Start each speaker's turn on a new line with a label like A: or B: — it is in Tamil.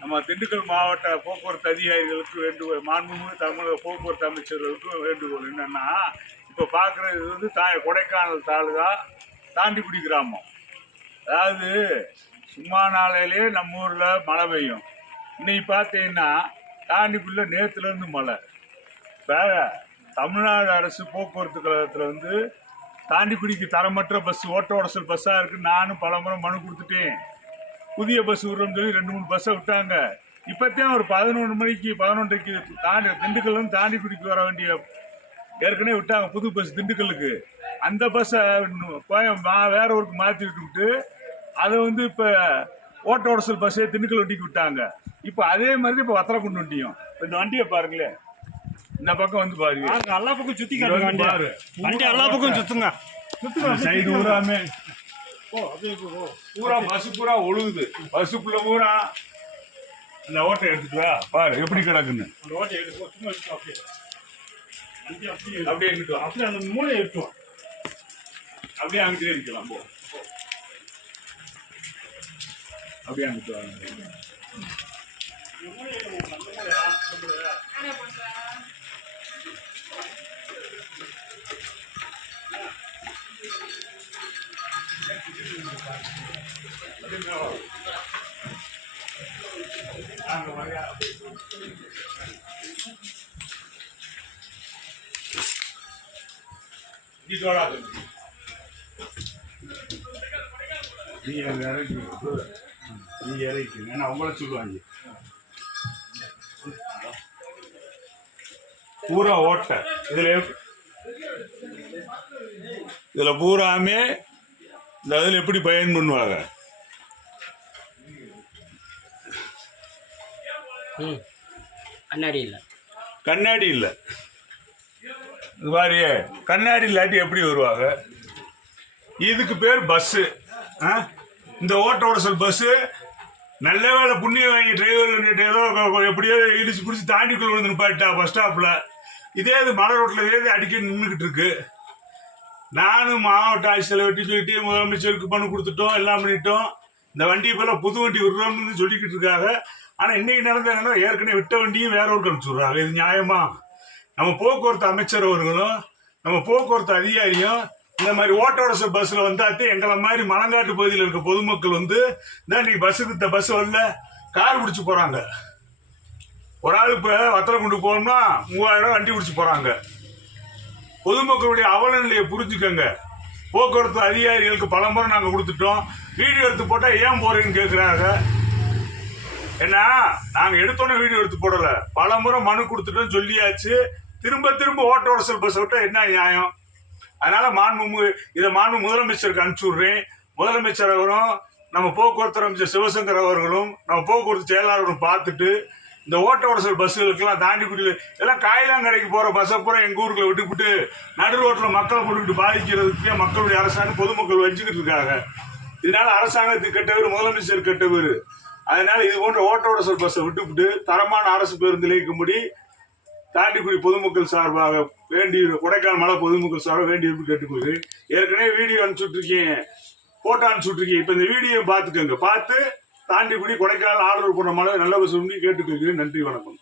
A: நம்ம திண்டுக்கல் மாவட்ட போக்குவரத்து அதிகாரிகளுக்கு வேண்டுகோள் மாண்புமிகு தமிழக போக்குவரத்து அமைச்சர்களுக்கு வேண்டுகோள் என்னன்னா இப்போ பார்க்குறது வந்து தா கொடைக்கானல் தாலுகா தாண்டிக்குடி கிராமம். அதாவது சும்மா நாளையிலே நம்ம ஊரில் மழை பெய்யும். இன்னைக்கு பார்த்தீங்கன்னா தாண்டிக்குடியில் நேற்றுலேருந்து மழை. இப்போ தமிழ்நாடு அரசு போக்குவரத்து கழகத்தில் வந்து தாண்டிக்குடிக்கு தரமற்ற பஸ் ஓட்ட உடசல் பஸ்ஸாக இருக்குது நானும் பலமுறை மனு கொடுத்துட்டேன். புதிய பஸ் விடுறோம்னு சொல்லி ரெண்டு மூணு பஸ்ஸை விட்டாங்க. இப்போத்தையும் ஒரு பதினொன்று மணிக்கு பதினொன்றைக்கு தாண்டி திண்டுக்கல்லேருந்து தாண்டிக்குடிக்கு வர வேண்டிய ஏற்கனவே விட்டாங்க புது பஸ் திண்டுக்கல்லுக்கு. அந்த பஸ்ஸை வேற ஊருக்கு மாற்றி விட்டுவிட்டு அதை வந்து இப்போ ஓட்ட உடசல் பஸ்ஸே திண்டுக்கல் வண்டிக்கு விட்டாங்க. இப்போ அதே மாதிரி இப்போ வத்தலக்குண்டு வண்டியும். இந்த வண்டியை பாருங்களேன். இந்த பக்கம் வந்து பாருங்க.
B: எல்லா பக்கம்.
A: பாரு.
B: வண்டி எல்லா பக்கம் சுத்துங்க. சுத்துங்க
A: இந்த சைடு
B: போ.
A: பூரா பஸ் பூரா ஒழுகுது பஸ்ஸுக்குள்ள பூரா இந்த ஓட்டை எடுத்துட்டு வா. பாரு எப்படி கிடக்குன்னு.
B: அந்த ஓட்டை எடுத்து சும்மா எடுத்து அப்படியே. அப்படியே எடு.
A: அப்படியே
B: அந்த மூளையை எடுத்துவோம்
A: அப்படியே அங்கிட்டே இருக்கலாம் போ. அப்படியே அங்கிட்டு நீ அங்க இறக்கி நீ இறக்கி ஏன்னா அவங்கள சொல்லுவாங்க பூரா ஓட்டை. இதில் எப்- இதுல பூராமே இந்த அதில் எப்படி பயன் பண்ணுவாங்க?
C: ம். கண்ணாடி இல்லை.
A: கண்ணாடி இல்லை. இது மாதிரி கண்ணாடி இல்லாட்டி எப்படி வருவாங்க? இதுக்கு பேர் பஸ்ஸு. ஆ? இந்த ஓட்ட ஓடசல் பஸ்ஸு நல்ல வேலை புண்ணியம் வாங்கி டிரைவர் ஏதோ எப்படியோ இடிச்சு பிடிச்சி தாண்டிக்குள்ள வந்து நிப்பாட்டா பஸ் ஸ்டாப்பில் இதே இது மலை ரோட்டில் இதே அடிக்கடி நின்றுக்கிட்டு இருக்கு. நானும் மாவட்ட ஆட்சியில் வெட்டி சொல்லிட்டு முதலமைச்சருக்கு பண்ணு கொடுத்துட்டோம் எல்லாம் பண்ணிட்டோம். இந்த வண்டி இப்போல்லாம் புது வண்டி விடுறோம்னு சொல்லிக்கிட்டு இருக்காங்க. ஆனால் இன்னைக்கு நடந்த என்னன்னா ஏற்கனவே விட்ட வண்டியும் வேற ஒரு அனுப்பிச்சுடுறாங்க இது நியாயமா? நம்ம போக்குவரத்து அமைச்சர் அவர்களும் நம்ம போக்குவரத்து அதிகாரியும் இந்த மாதிரி ஓட்டோட பஸ்ஸில் வந்தாத்தே எங்களை மாதிரி மலங்காட்டு பகுதியில் இருக்க பொதுமக்கள் வந்து இந்த நீ பஸ்ஸுக்கு இந்த பஸ் வரல கார் பிடிச்சி போகிறாங்க ஒரு ஆள் இப்போ வத்தலை கொண்டு போகணும்னா மூவாயிரம் வண்டி பிடிச்சி போகிறாங்க பொதுமக்களுடைய அவலநிலையை புரிஞ்சுக்கங்க. போக்குவரத்து அதிகாரிகளுக்கு பல முறை நாங்கள் கொடுத்துட்டோம். வீடியோ எடுத்து போட்டால் ஏன் போறீங்கன்னு கேட்குறாங்க ஏன்னா நாங்கள் எடுத்தோன்னே வீடியோ எடுத்து போடலை. பல முறை மனு கொடுத்துட்டோம் சொல்லியாச்சு. திரும்ப திரும்ப ஓட்ட உடசல் பஸ் விட்டால் என்ன நியாயம்? அதனால் மாண்பு இதை மாண்பு முதலமைச்சருக்கு அனுப்பிச்சி விட்றேன் முதலமைச்சர் அவரும் நம்ம போக்குவரத்து அமைச்சர் சிவசங்கர் அவர்களும் நம்ம போக்குவரத்து செயலாளரும் பார்த்துட்டு இந்த ஓட்ட உடசல் பஸ்ஸுகளுக்கெல்லாம் தாண்டிக்குடியில் எல்லாம் காயிலாங்கடைக்கு போகிற பஸ்ஸை பூரா எங்கள் ஊருக்குள்ள விட்டுவிட்டு நடு ரோட்டில் மக்களை போட்டுக்கிட்டு பாதிக்கிறதுக்கே மக்களுடைய அரசாங்கம் பொதுமக்கள் வச்சுக்கிட்டு இருக்காங்க. இதனால அரசாங்கத்துக்கு கெட்டவர் முதலமைச்சர் கெட்டவர் அதனால இது போன்ற ஓட்ட உடசல் பஸ்ஸை விட்டுவிட்டு தரமான அரசு பேருந்து இயக்கும்படி தாண்டிக்குடி பொதுமக்கள் சார்பாக வேண்டி கொடைக்கானல் மலை பொதுமக்கள் சார்பாக வேண்டி கேட்டுக்கொள்கிறேன். ஏற்கனவே வீடியோ அனுப்பிச்சுட்ருக்கேன் ஃபோட்டோ அனுப்பிச்சுட்ருக்கேன் இப்போ இந்த வீடியோ பார்த்துக்கோங்க. பார்த்து தாண்டிக்குடி கொடைக்கானல் ஆர்டர் பண்ண மலை நல்ல பஸ் கேட்டுக்கொள்கிறேன். நன்றி வணக்கம்.